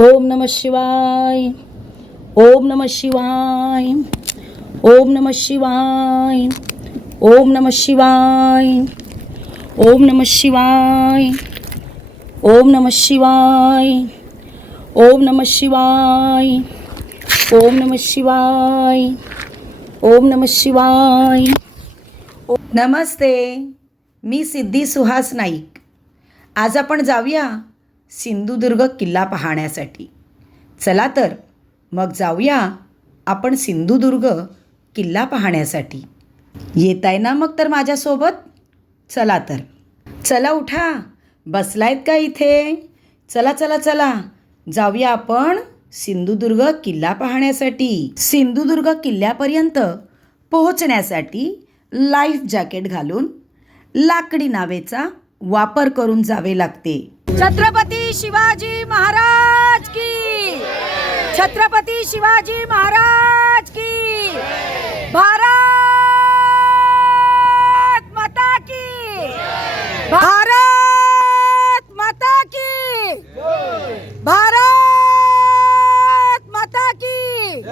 ओम नमः शिवाय. ओम नमः शिवाय. ओम नमः शिवाय. ओम नमः शिवाय. ओम नमः शिवाय. ओम नमः शिवाय. ओम नमः शिवाय. ओम नमः शिवाय. ओम नमः शिवाय. नमस्ते, मी सिद्धी सुहास नाईक. आज आपण जाऊया सिंधुदुर्ग किल्ला पाहण्यासाठी. चला तर मग जाऊया आपण सिंधुदुर्ग किल्ला पाहण्यासाठी. येत आहे ना मग तर माझ्यासोबत? चला तर, चला उठा, बसलायत का इथे? चला चला चला, जाऊया आपण सिंधुदुर्ग किल्ला पाहण्यासाठी. सिंधुदुर्ग किल्ल्यापर्यंत पोहोचण्यासाठी लाईफ जॅकेट घालून लाकडी नावेचा वापर करून जावे लागते. छत्रपती शिवाजी महाराज की, छत्रपती शिवाजी महाराज की, भारत माता की, भारत माता की, भारत माता की.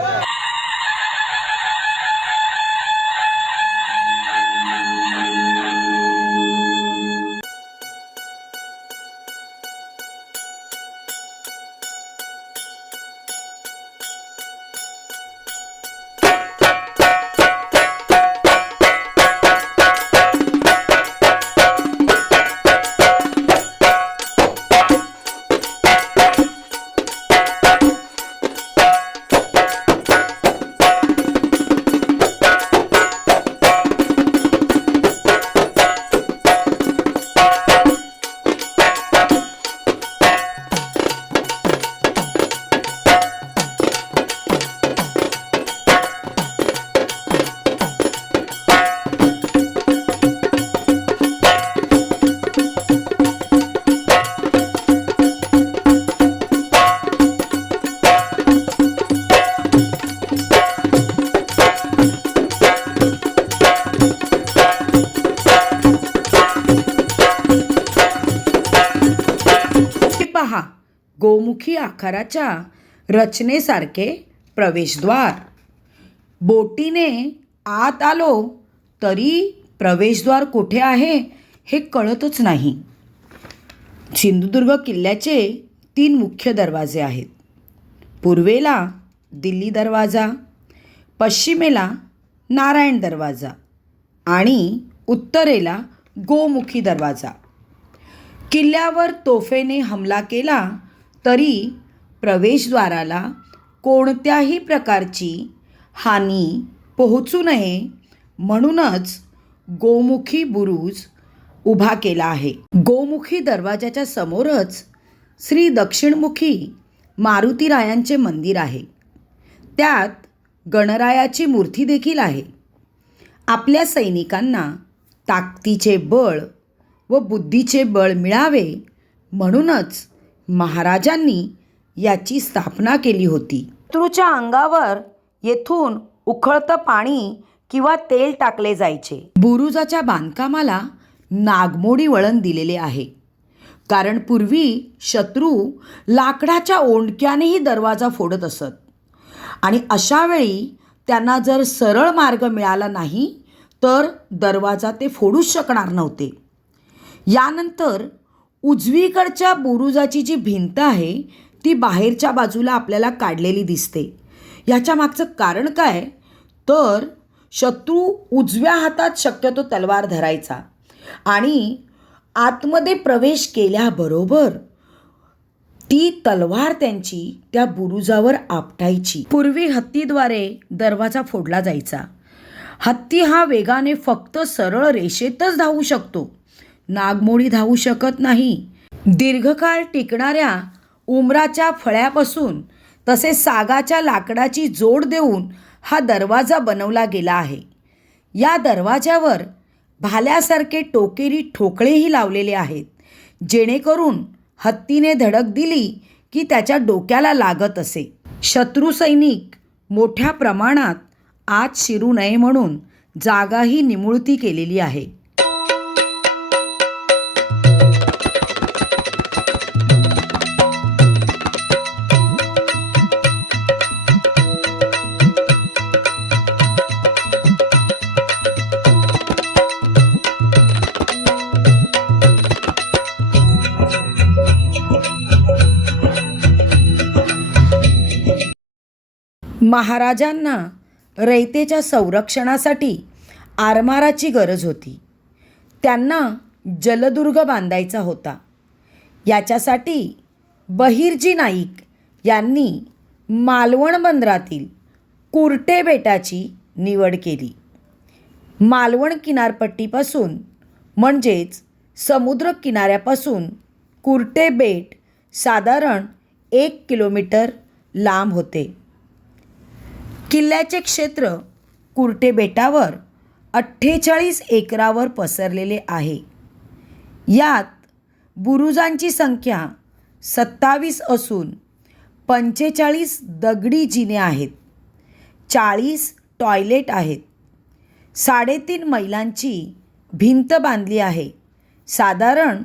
पहा, गोमुखी आकाराच्या रचनेसारखे प्रवेशद्वार. बोटीने आत आलो तरी प्रवेशद्वार कुठे आहे हे कळतच नाही. सिंधुदुर्ग किल्ल्याचे 3 मुख्य दरवाजे आहेत. पूर्वेला दिल्ली दरवाजा, पश्चिमेला नारायण दरवाजा आणि उत्तरेला गोमुखी दरवाजा. किल्ल्यावर तोफेने हमला केला तरी प्रवेशद्वाराला कोणत्याही प्रकारची हानी पोहोचू नये म्हणूनच गोमुखी बुरुज उभा केला आहे. गोमुखी दरवाजाच्या समोरच श्री दक्षिणमुखी मारुतीरायांचे मंदिर आहे. त्यात गणरायाची मूर्ती देखील आहे. आपल्या सैनिकांना ताकदीचे बळ व बुद्धीचे बळ मिळावे म्हणूनच महाराजांनी याची स्थापना केली होती. शत्रूच्या अंगावर येथून उकळतं पाणी किंवा तेल टाकले जायचे. बुरुजाच्या बांधकामाला नागमोडी वळण दिलेले आहे, कारण पूर्वी शत्रू लाकडाच्या ओंडक्यानेही दरवाजा फोडत असत आणि अशा वेळी त्यांना जर सरळ मार्ग मिळाला नाही तर दरवाजा ते फोडूच शकणार नव्हते. यानंतर उजवीकडच्या बुरुजाची जी भिंत आहे ती बाहेरच्या बाजूला आपल्याला काढलेली दिसते. याच्या मागचं कारण काय तर शत्रू उजव्या हातात शक्यतो तलवार धरायचा आणि आतमध्ये प्रवेश केल्याबरोबर ती तलवार त्यांची त्या बुरुजावर आपटायची. पूर्वी हत्तीद्वारे दरवाजा फोडला जायचा. हत्ती हा वेगाने फक्त सरळ रेषेतच धावू शकतो, नागमोडी धावू शकत नाही. दीर्घकाळ टिकणाऱ्या उमराच्या फळ्यापासून तसेच सागाच्या लाकडाची जोड देऊन हा दरवाजा बनवला गेला आहे. या दरवाज्यावर भाल्यासारखे टोकेरी ठोकळेही लावलेले आहेत, जेणेकरून हत्तीने धडक दिली की त्याच्या डोक्याला लागत असे. शत्रू सैनिक मोठ्या प्रमाणात आत शिरू नये म्हणून जागाही निमुळती केलेली आहे. महाराजांना रयतेच्या संरक्षणासाठी आरमाराची गरज होती. त्यांना जलदुर्ग बांधायचा होता. याच्यासाठी बहिर्जी नाईक यांनी मालवण बंदरातील कुर्टे बेटाची निवड केली. मालवण किनारपट्टीपासून म्हणजेच समुद्र किनाऱ्यापासून कुर्टे बेट साधारण 1 किलोमीटर लांब होते. किल्ल्याचे क्षेत्र कुर्टे बेटावर 48 एकरावर पसरलेले आहे. यात बुरुजांची संख्या 27 असून 45 दगडी जिने आहेत. 40 टॉयलेट आहेत. 3.5 मैलांची भिंत बांधली आहे. साधारण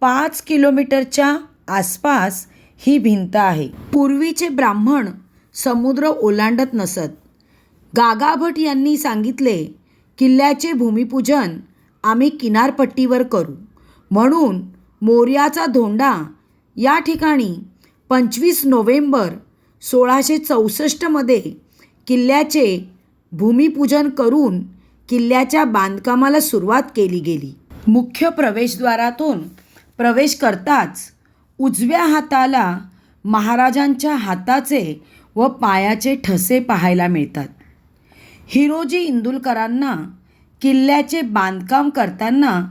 5 किलोमीटरच्या आसपास ही भिंत आहे. पूर्वीचे ब्राह्मण समुद्र ओलांडत नसत. गागाभट यांनी सांगितले, किल्ल्याचे भूमिपूजन आम्ही किनारपट्टीवर करू म्हणून मोर्याचा धोंडा या ठिकाणी 25 नोव्हेंबर 1664 किल्ल्याचे भूमिपूजन करून किल्ल्याच्या बांधकामाला सुरुवात केली गेली. मुख्य प्रवेशद्वारातून प्रवेश करताच उजव्या हाताला महाराजांच्या हाताचे व पायाचे ठसे पाहायला मिळतात. हिरोजी इंदुलकरांना किल्ल्याचे बांधकाम करताना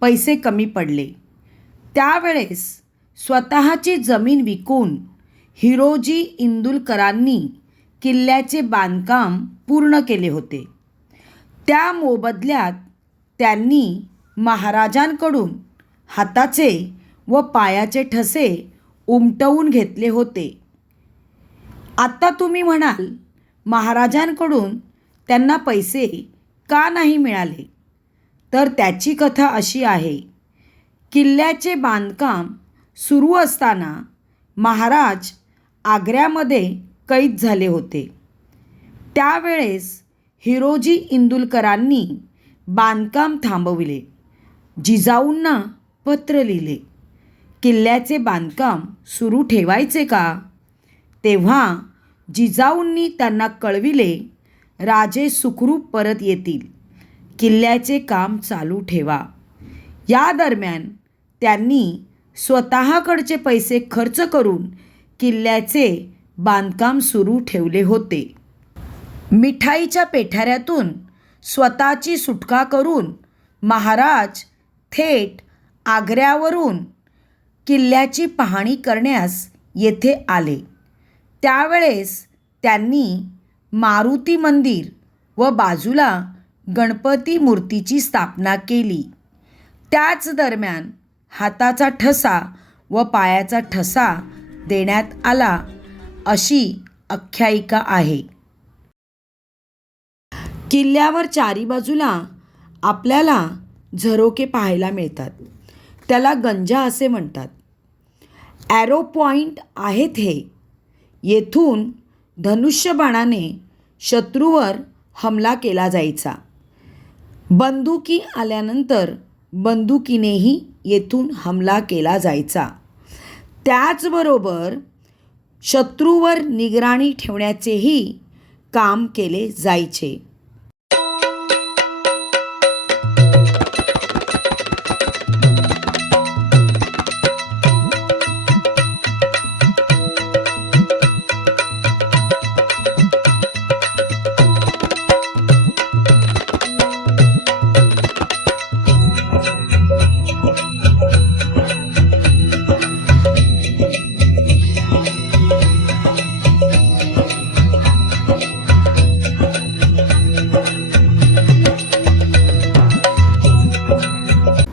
पैसे कमी पडले. त्यावेळेस स्वतःची जमीन विकून हिरोजी इंदुलकरांनी किल्ल्याचे बांधकाम पूर्ण केले होते. त्या मोबदल्यात त्यांनी महाराजांकडून हाताचे व पायाचे ठसे उमटवून घेतले होते. आता तुम्ही म्हणाल, महाराजांकडून त्यांना पैसे का नाही मिळाले? तर त्याची कथा अशी आहे. किल्ल्याचे बांधकाम सुरू असताना महाराज आग्र्यामध्ये कैद झाले होते. त्यावेळेस हिरोजी इंदुलकरांनी बांधकाम थांबविले. जिजाऊंना पत्र लिहिले, किल्ल्याचे बांधकाम सुरू ठेवायचे का? तेव्हा जिजाऊंनी त्यांना कळविले, राजे सुखरूप परत येतील, किल्ल्याचे काम चालू ठेवा. या दरम्यान त्यांनी स्वतःकडचे पैसे खर्च करून किल्ल्याचे बांधकाम सुरू ठेवले होते. मिठाईच्या पेठाऱ्यातून स्वतःची सुटका करून महाराज थेट आग्र्यावरून किल्ल्याची पाहणी करण्यास येथे आले. त्यावेळेस त्यांनी मारुती मंदिर व बाजूला गणपती मूर्तीची स्थापना केली. त्याच दरम्यान हाताचा ठसा व पायाचा ठसा देण्यात आला अशी आख्यायिका आहे. किल्ल्यावर चारी बाजूला आपल्याला झरोके पाहायला मिळतात. त्याला गंजा असे म्हणतात. ॲरो पॉईंट आहेत हे. येथून धनुष्यबाणाने शत्रूवर हमला केला जायचा. बंदुकी आल्यानंतर बंदुकीनेही येथून हमला केला जायचा. त्याचबरोबर शत्रूवर निगराणी ठेवण्याचेही काम केले जायचे.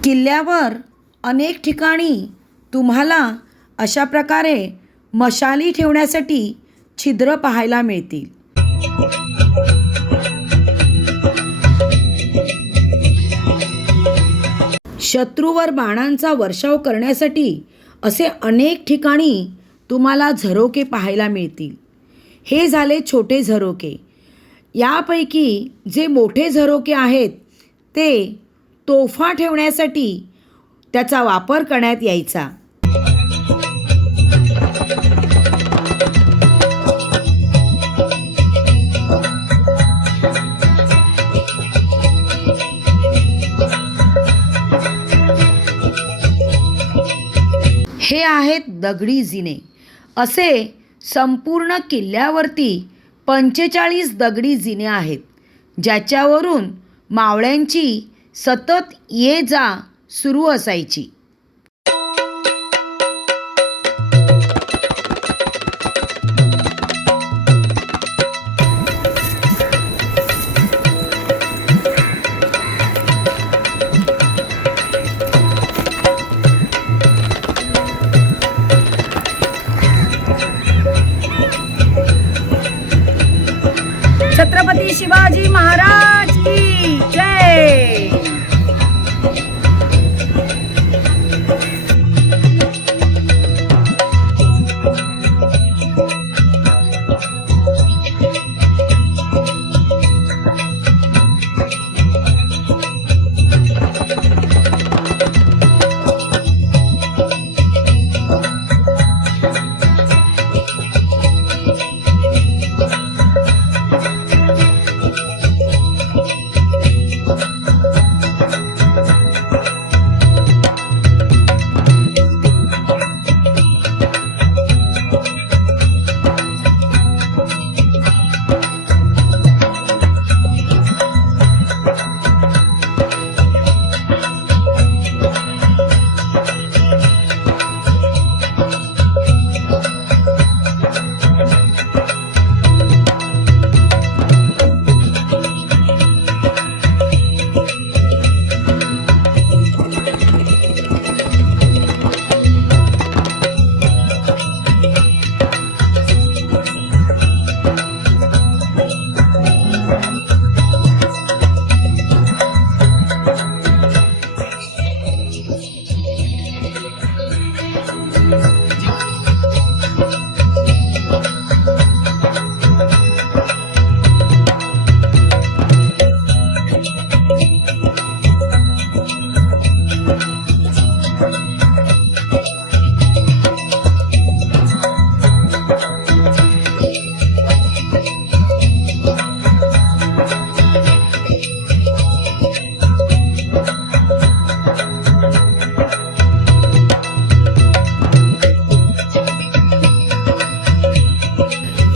किल्ल्यावर अनेक ठिकाणी तुम्हाला अशा प्रकारे मशाली ठेवण्यासाठी छिद्र पाहायला मिळतील. शत्रूवर बाणांचा वर्षाव करण्यासाठी असे अनेक ठिकाणी तुम्हाला झरोके पाहायला मिळतील. हे झाले छोटे झरोके. यापैकी जे मोठे झरोके आहेत ते तोफा ठेवण्यासाठी त्याचा वापर करण्यात यायचा. हे आहेत दगडी जिने. असे संपूर्ण किल्ल्यावरती 45 दगडी जिने आहेत, ज्याच्यावरून मावळ्यांची सतत ये जा सुरू असायची. छत्रपती शिवाजी महाराज की जय.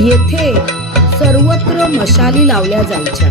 येथे सर्वत्र मशाली लावल्या जायच्या.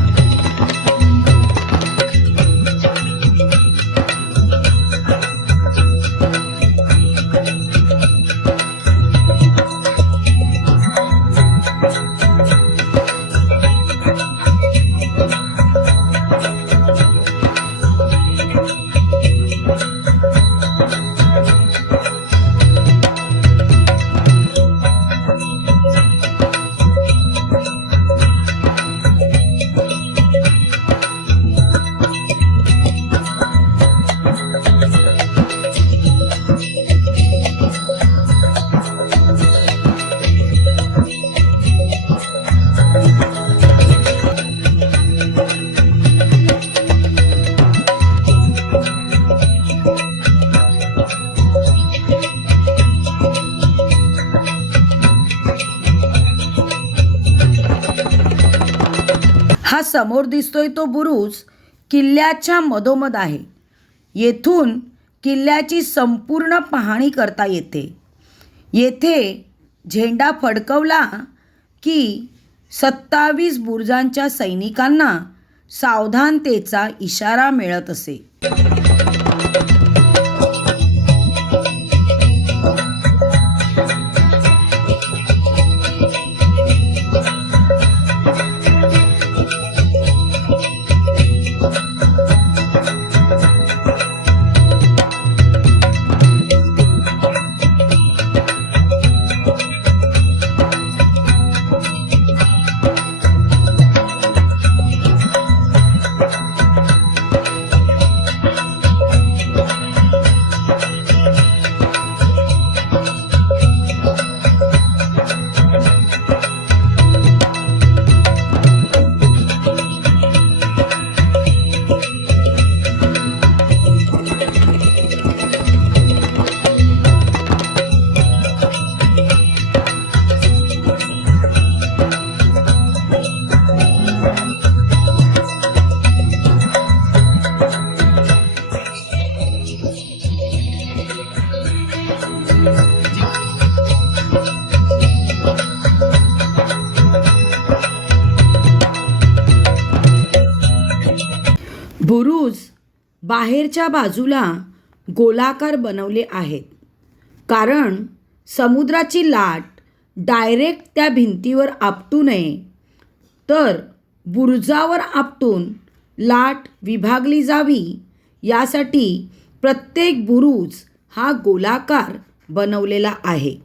हा समोर दिसतोय तो बुरुज किल्ल्याच्या मधोमध आहे. येथून किल्ल्याची संपूर्ण पाहणी करता येते. येथे झेंडा फडकवला की 27 बुरुजांच्या सैनिकांना सावधानतेचा इशारा मिळत असे. बुरुज बाहेरच्या बाजूला गोलाकार बनवले आहेत, कारण समुद्राची लाट डायरेक्ट त्या भिंतीवर आपटू नये, तर बुरुजावर आपटून लाट विभागली जावी यासाठी प्रत्येक बुरुज हा गोलाकार बनवलेला आहे.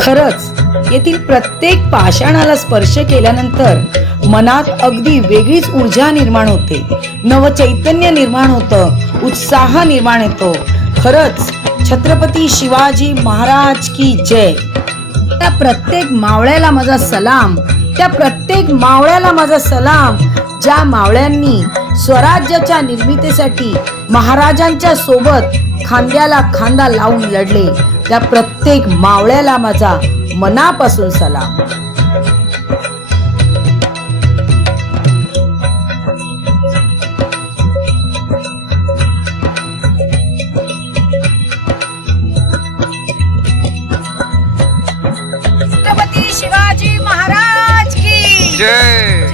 खरंच येथील प्रत्येक पाषाणाला स्पर्श केल्यानंतर मनात अगदी वेगळीच ऊर्जा निर्माण होते, नवचैतन्य निर्माण होतं, उत्साह निर्माण येतो. खरंच छत्रपती शिवाजी महाराज की जय. त्या प्रत्येक मावळ्याला माझा सलाम, त्या प्रत्येक मावळ्याला माझा सलाम, ज्या मावळ्यांनी स्वराज्याच्या निर्मितीसाठी महाराजांच्या सोबत खांद्याला खांदा लावून लढले. त्या प्रत्येक मावळ्याला माझा मनापासून सलाम. छत्रपती शिवाजी महाराज की जय.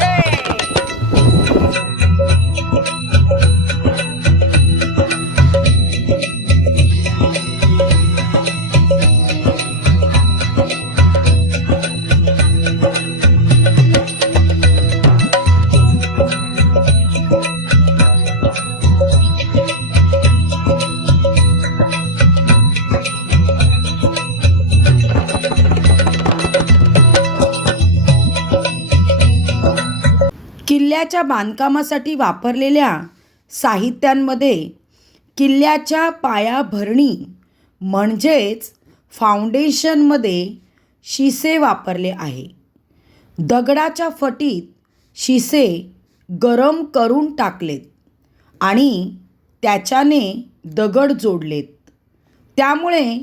किल्ल्याच्या बांधकामासाठी वापरलेल्या साहित्यांमध्ये किल्ल्याच्या पायाभरणी म्हणजेच फाउंडेशनमध्ये शिसे वापरले आहे. दगडाच्या फटीत शिसे गरम करून टाकलेत आणि त्याच्याने दगड जोडलेत. त्यामुळे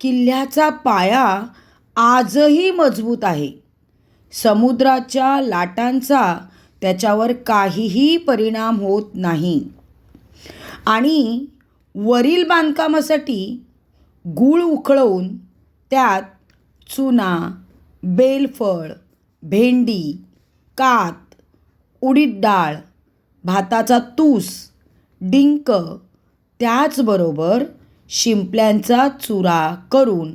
किल्ल्याचा पाया आजही मजबूत आहे. समुद्राच्या लाटांचा त्याच्यावर काहीही परिणाम होत नाही. आणि वरील बांधकामासाठी गूळ उकळवून त्यात चुना, बेलफळ, भेंडी, कात, उडीद डाळ, भाताचा तूस, डिंक, त्याचबरोबर शिंपल्यांचा चुरा करून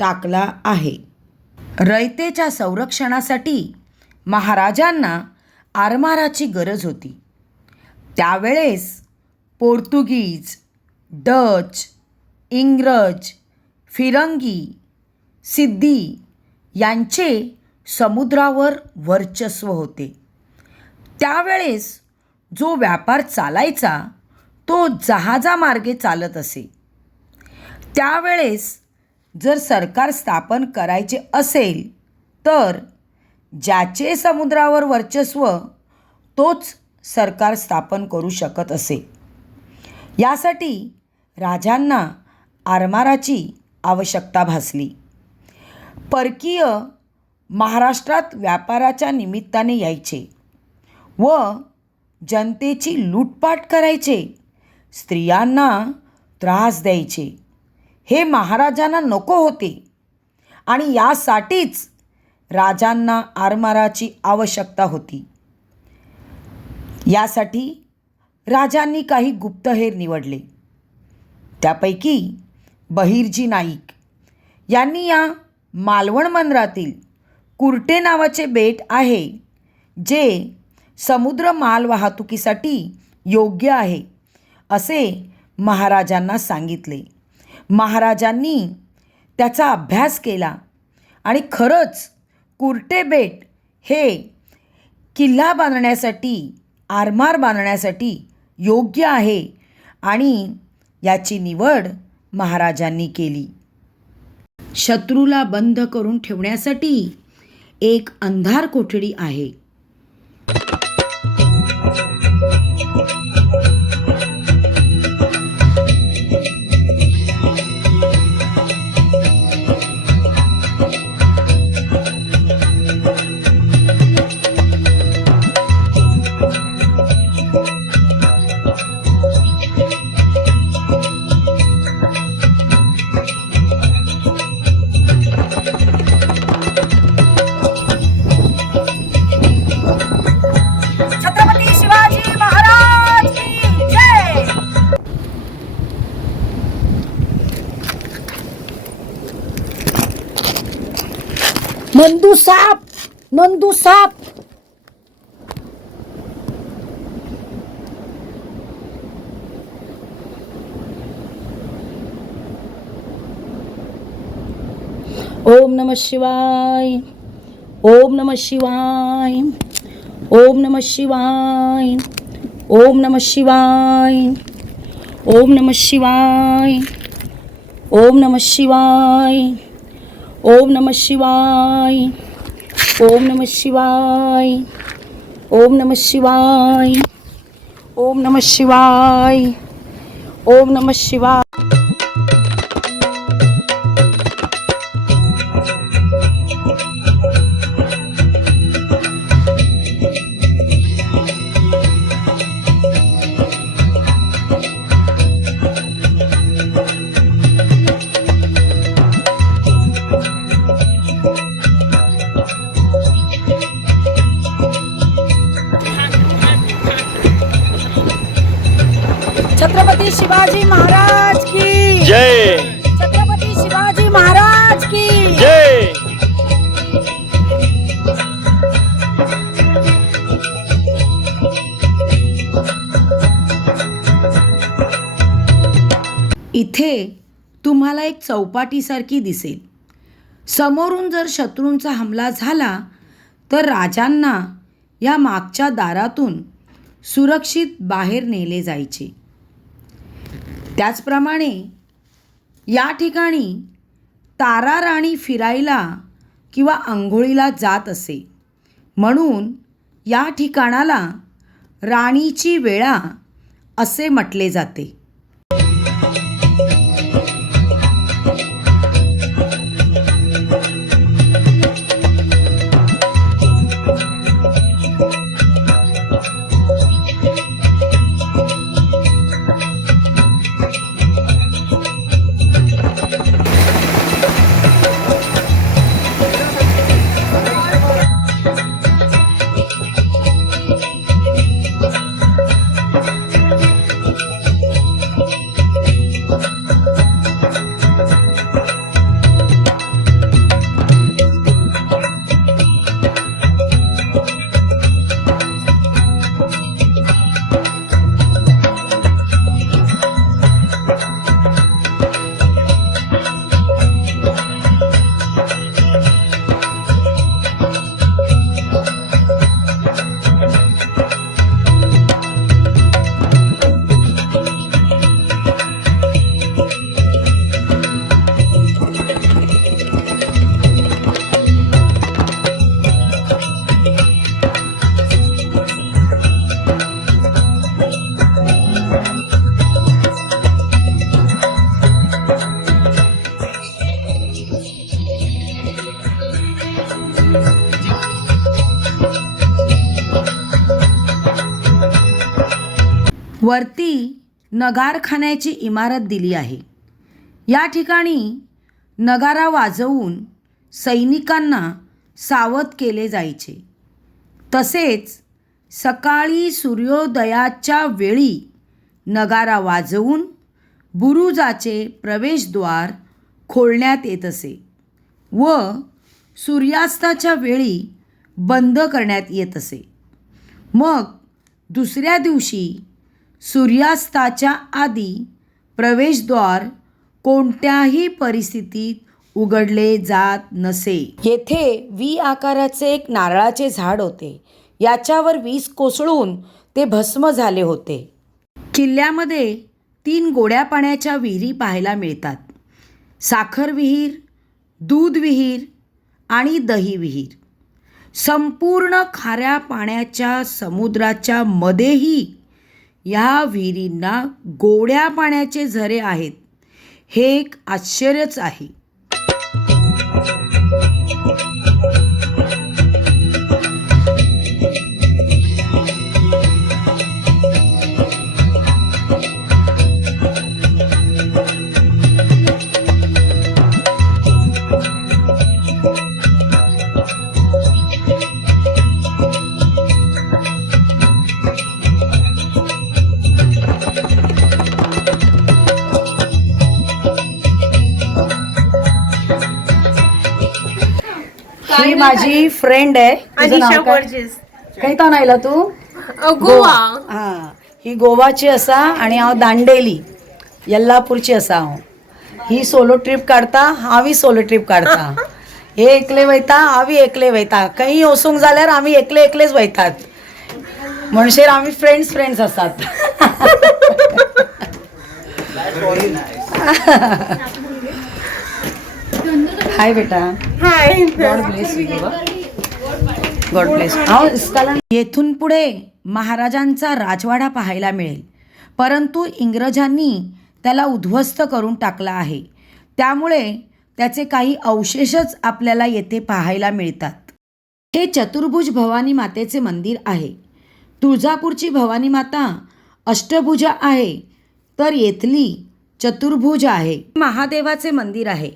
टाकला आहे. रयतेच्या संरक्षणासाठी महाराजांना आरमाराची गरज होती. त्यावेळेस पोर्तुगीज, डच, इंग्रज, फिरंगी, सिद्धी यांचे समुद्रावर वर्चस्व होते. त्यावेळेस जो व्यापार चालायचा तो जहाजामार्गे चालत असे. त्यावेळेस जर सरकार स्थापन करायचे असेल तर ज्याचे समुद्रावर वर्चस्व तोच सरकार स्थापन करू शकत असे. यासाठी राजांना आरमाराची आवश्यकता भासली. परकीय महाराष्ट्रात व्यापाराच्या निमित्ताने यायचे व जनतेची लूटपाट करायचे, स्त्रियांना त्रास द्यायचे. हे महाराजांना नको होते आणि यासाठीच राजांना आरमाराची आवश्यकता होती. यासाठी राजांनी काही गुप्तहेर निवडले. त्यापैकी बहिर्जी नाईक यांनी या मालवण बंदरातील कुर्टे नावाचे बेट आहे, जे समुद्र माल वाहतुकीसाठी योग्य आहे, असे महाराजांना सांगितले. महाराजांनी त्याचा अभ्यास केला आणि खरंच कुर्टे बेट हे किल्ला बांधण्यासाठी, आरमार बांधण्यासाठी योग्य आहे आणि याची निवड महाराजांनी केली. शत्रूला बंद करून ठेवण्यासाठी एक अंधार कोठडी आहे. नंदू साप, नंदू साप. ओम नमः शिवाय, ओम नमः शिवाय, ओम नमः शिवाय, ओम नमः शिवाय, ओम नमः शिवाय, ओम नमः शिवाय, ओम नमः शिवाय, ओम नमः शिवाय, ओम नमः शिवाय, ओम नमः शिवाय, ओम नमः शिवाय. छत्रपती शिवाजी महाराज की जय. छत्रपती शिवाजी महाराज की जय. इथे तुम्हाला एक चौपाटीसारखी दिसेल. समोरून जर शत्रूंचा हमला झाला तर राजांना या मागच्या दारातून सुरक्षित बाहेर नेले जायचे. त्याचप्रमाणे या ठिकाणी तारा राणी फिरायला किंवा अंघोळीला जात असे, म्हणून या ठिकाणाला राणीची वेळा असे म्हटले जाते. वरती नगारखान्याची इमारत दिली आहे. या ठिकाणी नगारा वाजवून सैनिकांना सावध केले जायचे. तसेच सकाळी सूर्योदयाच्या वेळी नगारा वाजवून बुरुजाचे प्रवेशद्वार खोलण्यात येत असे व सूर्यास्ताच्या वेळी बंद करण्यात येत असे. मग दुसऱ्या दिवशी सूर्यास्ताच्या आधी प्रवेशद्वार कोणत्याही परिस्थितीत उघडले जात नसे. येथे व्ही आकाराचे एक नारळाचे झाड होते. याच्यावर वीज कोसळून ते भस्म झाले होते. किल्ल्यामध्ये 3 गोड्या पाण्याच्या विहिरी पाहायला मिळतात. साखर विहीर, दूध विहीर आणि दही विहीर. संपूर्ण खाऱ्या पाण्याच्या समुद्राच्या मध्येही या विहिरींना गोड्या पाण्याचे झरे आहेत. हे एक आश्चर्यच आहे. ही माझी फ्रेंड आहे. तुझं नाव काय? काही तो नाहीला तू गोवा. हां, ही गोवाची असा आणि हांव दांडेली यल्लापूरची असा. हांव ही सोलो ट्रीप काढता, हांवूय सोलो ट्रीप काढता. हे एकले वयता, हांवूय एकले वयता. खंय वचूंक जाल्यार आमी एकले एकलेच वयतात. म्हणशेर आमी फ्रेंड्स आसात. हाय बेटा. Hi. God bless you. God bless. येथून पुढे महाराजांचा राजवाडा पाहायला मिळेल, परंतु इंग्रजांनी त्याला उद्ध्वस्त करून टाकला आहे. त्यामुळे त्याचे काही अवशेषच आपल्याला येथे पाहायला मिळतात. हे चतुर्भुज भवानी मातेचे मंदिर आहे. तुळजापूरची भवानी माता अष्टभुजा आहे, तर येथली चतुर्भुज आहे. महादेवाचे मंदिर आहे.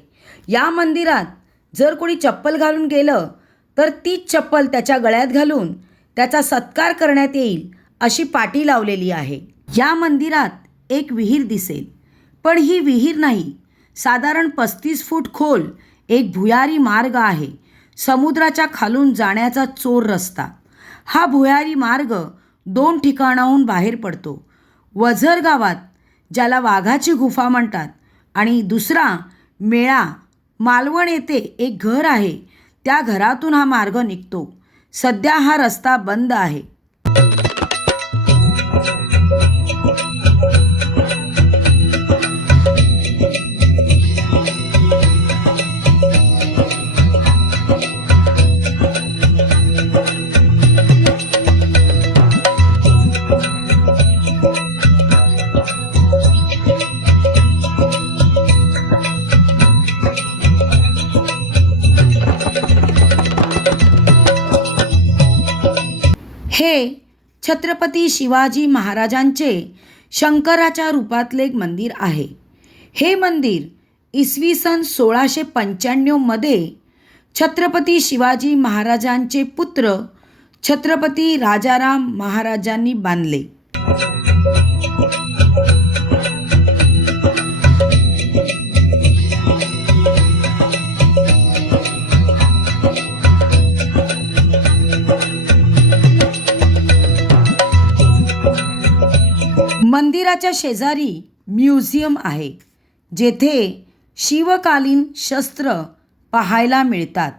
या मंदिरात जर कोणी चप्पल घालून गेलं तर तीच चप्पल त्याच्या गळ्यात घालून त्याचा सत्कार करण्यात येईल अशी पाटी लावलेली आहे. या मंदिरात एक विहीर दिसेल, पण ही विहीर नाही. साधारण 35 फूट खोल एक भुयारी मार्ग आहे. समुद्राच्या खालून जाण्याचा चोर रस्ता. हा भुयारी मार्ग 2 ठिकाणाहून बाहेर पडतो. वझर गावात, ज्याला वाघाची गुफा म्हणतात, आणि दुसरा मेळा मालवण येथे एक घर आहे. त्या घरातून हा मार्ग निघतो. सध्या हा रस्ता बंद आहे. हे छत्रपती शिवाजी महाराजांचे शंकराच्या रूपातले एक मंदिर आहे. हे मंदिर इसवी सन 1695 मध्ये छत्रपती शिवाजी महाराजांचे पुत्र छत्रपती राजाराम महाराजांनी बांधले. मंदिराच्या शेजारी म्युझियम आहे, जेथे शिवकालीन शस्त्र पाहायला मिळतात.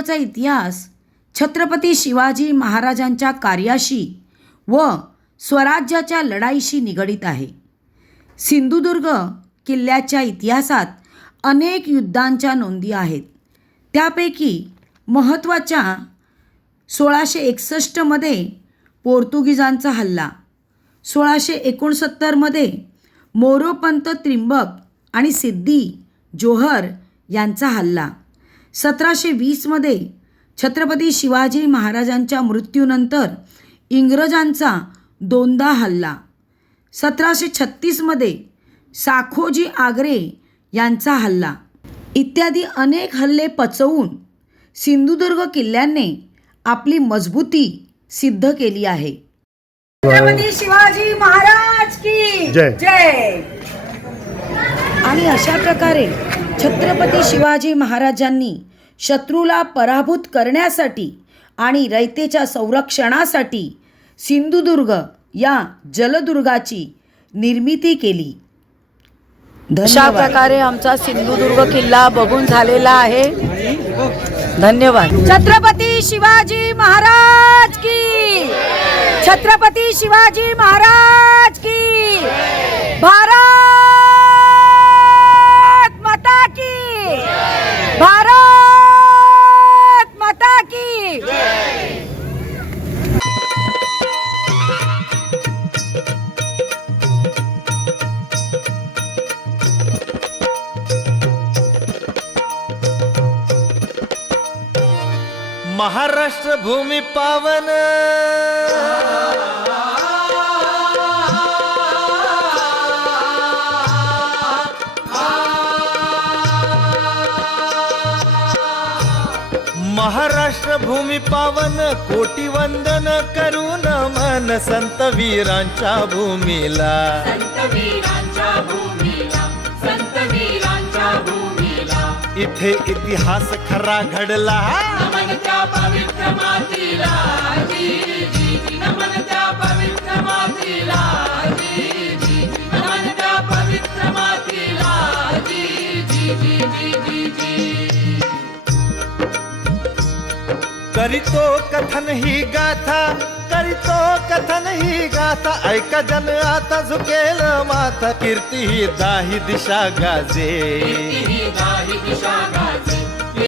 सिंधुदुर्गचा इतिहास छत्रपती शिवाजी महाराजांच्या कार्याशी व स्वराज्याच्या लढाईशी निगडीत आहे. सिंधुदुर्ग किल्ल्याच्या इतिहासात अनेक युद्धांच्या नोंदी आहेत. त्यापैकी महत्त्वाच्या 1661मध्ये पोर्तुगीजांचा हल्ला, 1669मध्ये मोरोपंत त्रिंबक आणि सिद्दी जोहर यांचा हल्ला, 1720मध्ये छत्रपती शिवाजी महाराजांच्या मृत्यूनंतर इंग्रजांचा दोनदा हल्ला, 1736मध्ये साखोजी आग्रे यांचा हल्ला इत्यादी अनेक हल्ले पचवून सिंधुदुर्ग किल्ल्याने आपली मजबूती सिद्ध केली आहे. छत्रपती शिवाजी महाराज की जय. जय. आणि अशा प्रकारे छत्रपती शिवाजी महाराजांनी शत्रूला पराभूत करण्यासाठी आणि रयतेच्या संरक्षणासाठी सिंधुदुर्ग या जलदुर्गाची निर्मिती केली. अशा प्रकारे आमचा सिंधुदुर्ग किल्ला बघून झालेला आहे. धन्यवाद. छत्रपती शिवाजी महाराज की, छत्रपती शिवाजी महाराज की, भारत माता की, भारत माता की. महाराष्ट्र भूमी पावन, महाराष्ट्र भूमी पावन, कोटी वंदन करून मन संत वीरांच्या भूमीला, संत वीरांच्या भूमीला, संत वीरांच्या भूमीला. इथे इतिहास खरा घडला. नमन त्या पवित्र मातीला, जी जी जी. नमन त्या पवित्र मातीला, जी जी जी. नमन त्या पवित्र मातीला, जी जी जी जी जी जी. करीतो कथन ही गाथा, करीतो कथन ही गाथा, ऐका जन आता झुकेल माथा, कीर्ती ही दाही दिशा गाजे, कीर्ती ही दाही दिशा